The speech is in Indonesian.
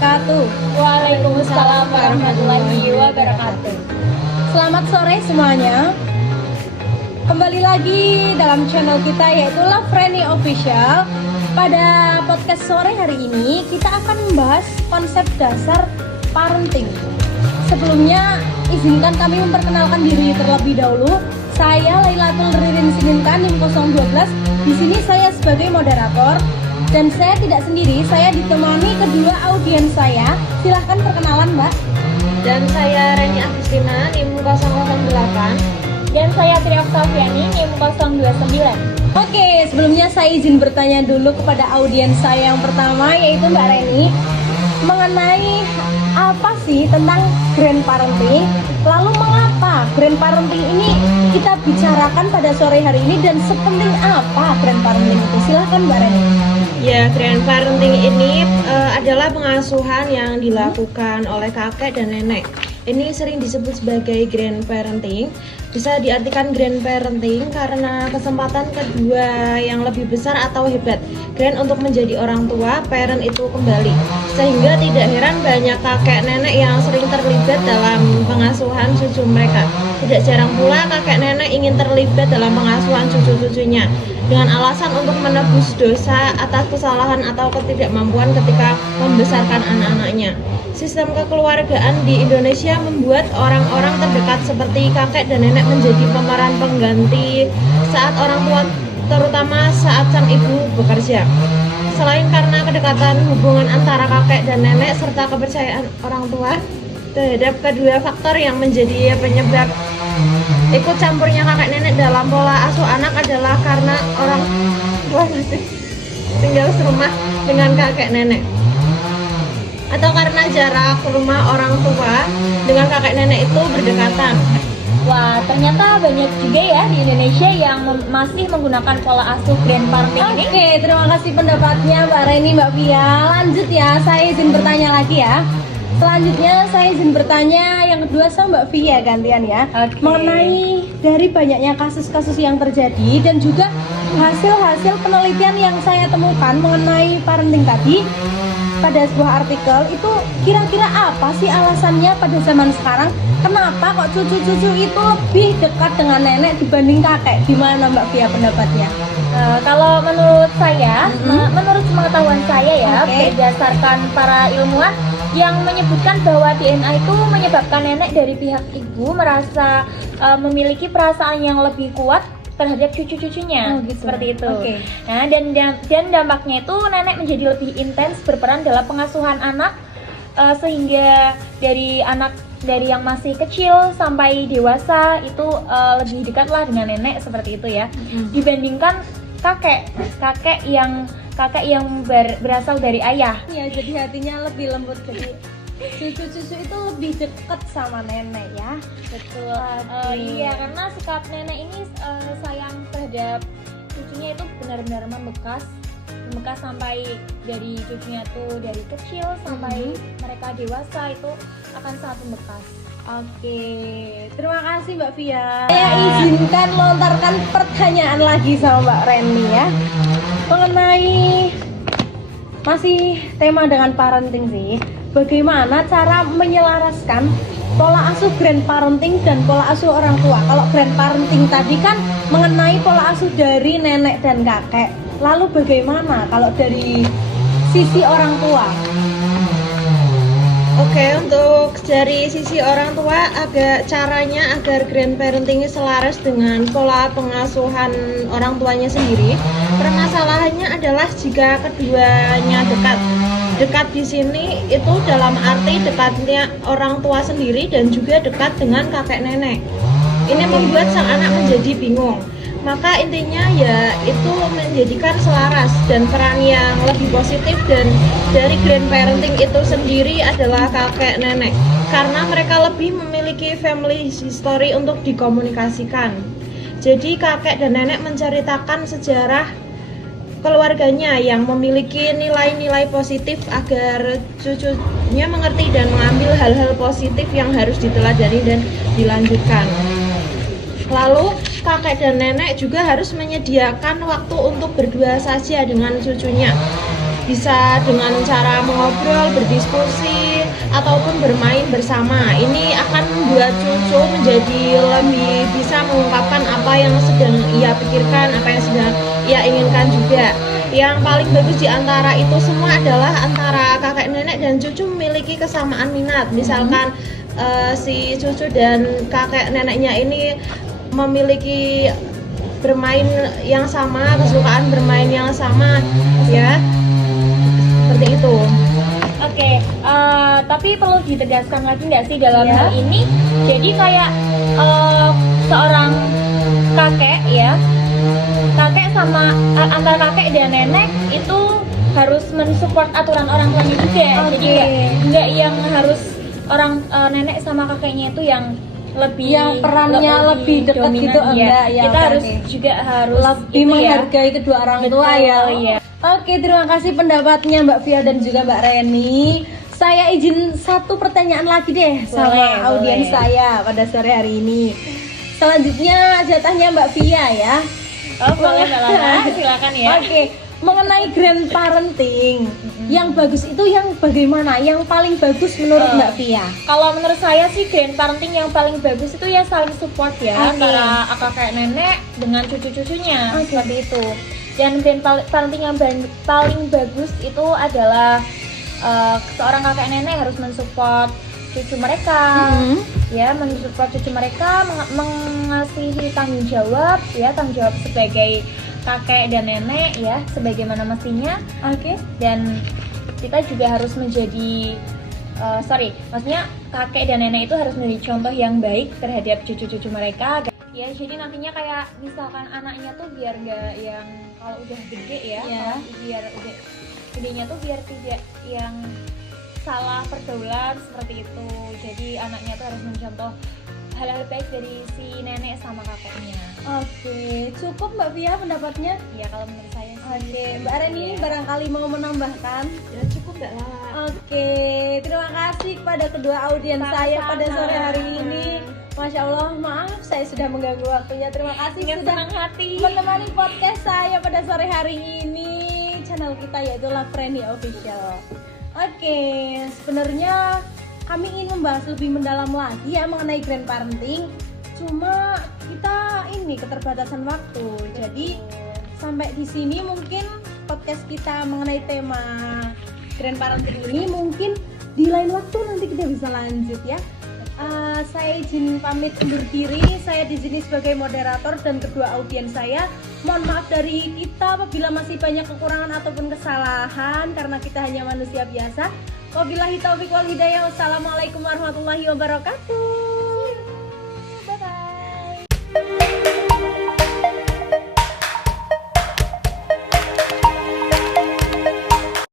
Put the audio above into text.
wabarakatuh. Waalaikumsalam warahmatullahi wabarakatuh. Selamat sore semuanya. Kembali lagi dalam channel kita yaitu Love Reni Official. Pada podcast sore hari ini kita akan membahas konsep dasar parenting. Sebelumnya izinkan kami memperkenalkan diri terlebih dahulu. Saya Lailatul Ririn Sininka NIM 012. Di sini saya sebagai moderator. Dan saya tidak sendiri, saya ditemani kedua audiens saya. Silahkan perkenalan, Mbak. Dan saya Reni Agustina NIM 008. Dan saya Tri Oktaviani NIM 029. Oke, sebelumnya saya izin bertanya dulu kepada audiens saya yang pertama, yaitu Mbak Reni, mengenai apa sih tentang grand parenting, lalu mengapa grand parenting ini kita bicarakan pada sore hari ini, dan sepenting apa grand parenting itu? Silahkan Mbak Reni. Ya, grand parenting ini adalah pengasuhan yang dilakukan oleh kakek dan nenek. Ini sering disebut sebagai grand parenting. Bisa diartikan grand parenting karena kesempatan kedua yang lebih besar atau hebat. Grand untuk menjadi orang tua, parent itu kembali. Sehingga tidak heran banyak kakek nenek yang sering terlibat dalam pengasuhan cucu mereka. Tidak jarang pula kakek nenek ingin terlibat dalam pengasuhan cucu-cucunya dengan alasan untuk menebus dosa atas kesalahan atau ketidakmampuan ketika membesarkan anak-anaknya. Sistem kekeluargaan di Indonesia membuat orang-orang terdekat seperti kakek dan nenek menjadi pemeran pengganti saat orang tua, terutama saat sang ibu bekerja. Selain karena kedekatan hubungan antara kakek dan nenek serta kepercayaan orang tua terhadap kedua faktor yang menjadi penyebab ikut campurnya kakek nenek dalam pola asuh anak adalah karena orang tua masih tinggal serumah dengan kakek nenek, atau karena jarak rumah orang tua dengan kakek nenek itu berdekatan. Wah, ternyata banyak juga ya di Indonesia yang masih menggunakan pola asuh grand parenting ini. Oke, terima kasih pendapatnya Mbak Reni, Mbak Pia. Lanjut ya, saya izin bertanya lagi ya. Selanjutnya saya izin bertanya yang kedua sama Mbak Via gantian ya. Oke. Mengenai dari banyaknya kasus-kasus yang terjadi dan juga hasil-hasil penelitian yang saya temukan mengenai parenting tadi pada sebuah artikel, itu kira-kira apa sih alasannya pada zaman sekarang? Kenapa kok cucu-cucu itu lebih dekat dengan nenek dibanding kakek? Gimana Mbak Via pendapatnya? Kalau menurut saya, menurut pengetahuan saya ya, Oke. berdasarkan para ilmuwan yang menyebutkan bahwa DNA itu menyebabkan nenek dari pihak ibu merasa memiliki perasaan yang lebih kuat terhadap cucu-cucunya. Oh, gitu. Seperti itu. Oke. Nah, dan dampaknya itu nenek menjadi lebih intens berperan dalam pengasuhan anak, sehingga dari yang masih kecil sampai dewasa itu lebih dekatlah dengan nenek, seperti itu ya. Dibandingkan kakek yang berasal dari ayah. Ya, jadi hatinya lebih lembut, jadi cucu-cucu itu lebih dekat sama nenek ya. Betul. Iya, karena sikap nenek ini sayang terhadap cucunya itu benar-benar membekas sampai dari cucunya tuh dari kecil sampai mereka dewasa itu akan sangat membekas. Oke, terima kasih Mbak Via. Saya izinkan lontarkan pertanyaan lagi sama Mbak Reni ya, mengenai masih tema dengan parenting sih. Bagaimana cara menyelaraskan pola asuh grand parenting dan pola asuh orang tua? Kalau grand parenting tadi kan mengenai pola asuh dari nenek dan kakek. Lalu bagaimana kalau dari sisi orang tua? Oke, untuk dari sisi orang tua, caranya agar grand parenting ini selaras dengan pola pengasuhan orang tuanya sendiri. Permasalahannya adalah jika keduanya dekat. Dekat di sini itu dalam arti dekatnya orang tua sendiri dan juga dekat dengan kakek nenek. Ini membuat sang anak menjadi bingung. Maka intinya ya itu menjadikan selaras dan peran yang lebih positif dan dari grand parenting itu sendiri adalah kakek nenek, karena mereka lebih memiliki family history untuk dikomunikasikan. Jadi kakek dan nenek menceritakan sejarah keluarganya yang memiliki nilai-nilai positif agar cucunya mengerti dan mengambil hal-hal positif yang harus diteladani dan dilanjutkan. Lalu kakek dan nenek juga harus menyediakan waktu untuk berdua saja dengan cucunya. bisa dengan cara mengobrol, berdiskusi, ataupun bermain bersama. Ini akan membuat cucu menjadi lebih bisa mengungkapkan apa yang sedang ia pikirkan, apa yang sedang ia inginkan juga. Yang paling bagus di antara itu semua adalah antara kakek nenek dan cucu memiliki kesamaan minat. Misalkan si cucu dan kakek neneknya ini memiliki bermain yang sama, kesukaan bermain yang sama, ya. Seperti itu. Oke, tapi perlu ditegaskan lagi nggak sih dalam Ya. hal ini? Jadi kayak seorang kakek ya, kakek sama antara kakek dan nenek itu harus mensupport aturan orang tuanya juga. Jadi nggak yang harus orang nenek sama kakeknya itu yang lebih perannya lebih dekat dominan, gitu, iya. enggak ya, Kita harus berarti juga harus lebih gitu ya. menghargai kedua orang tua Betul, ya. iya. Oke, terima kasih pendapatnya Mbak Via dan juga Mbak Reni. Saya izin satu pertanyaan lagi deh sama Boleh, audiens boleh. saya pada sore hari ini. Selanjutnya jatahnya Mbak Via ya. Oh, boleh Mbak Lala, silakan ya. Oke, mengenai grandparenting, yang bagus itu yang bagaimana? Yang paling bagus menurut Mbak Via? Kalau menurut saya sih grandparenting yang paling bagus itu ya saling support ya Oke. antara kakek nenek dengan cucu-cucunya Oke. seperti itu. Dan grandparenting yang paling bagus itu adalah seorang kakek nenek harus mensupport cucu mereka, ya mensupport cucu mereka, mengasihi tanggung jawab sebagai kakek dan nenek ya sebagaimana mestinya. Oke. Dan kita juga harus menjadi maksudnya kakek dan nenek itu harus menjadi contoh yang baik terhadap cucu-cucu mereka ya. Jadi nantinya kayak misalkan anaknya tuh biar nggak yang kalau udah gede ya, Iya. kalau biar udah gedenya tuh biar tidak yang salah pergaulan seperti itu. Jadi anaknya tuh harus mencontoh hal-hal baik dari si nenek sama kakeknya. Oke, cukup Mbak Via pendapatnya? Ya kalau menurut saya sih. Oke, Mbak Reni Iya. barangkali mau menambahkan? Ya cukup Mbak Lala. Oke, terima kasih kepada kedua audiens Sama-sama. saya pada sore hari ini. Masya Allah, maaf saya sudah mengganggu waktunya. Terima kasih Dengan sudah senang hati. menemani podcast saya pada sore hari ini. Channel kita yaitu Love Friendly Official. Oke, sebenarnya kami ingin membahas lebih mendalam lagi ya mengenai grandparenting. Cuma kita ini keterbatasan waktu. Jadi sampai di sini mungkin podcast kita mengenai tema grandparenting ini, mungkin di lain waktu nanti kita bisa lanjut ya. Saya izin pamit undur diri. Saya di sini sebagai moderator dan kedua audiens saya. Mohon maaf dari kita apabila masih banyak kekurangan ataupun kesalahan karena kita hanya manusia biasa. Wabillahi taufiq wal hidayah. Wassalamualaikum warahmatullahi wabarakatuh.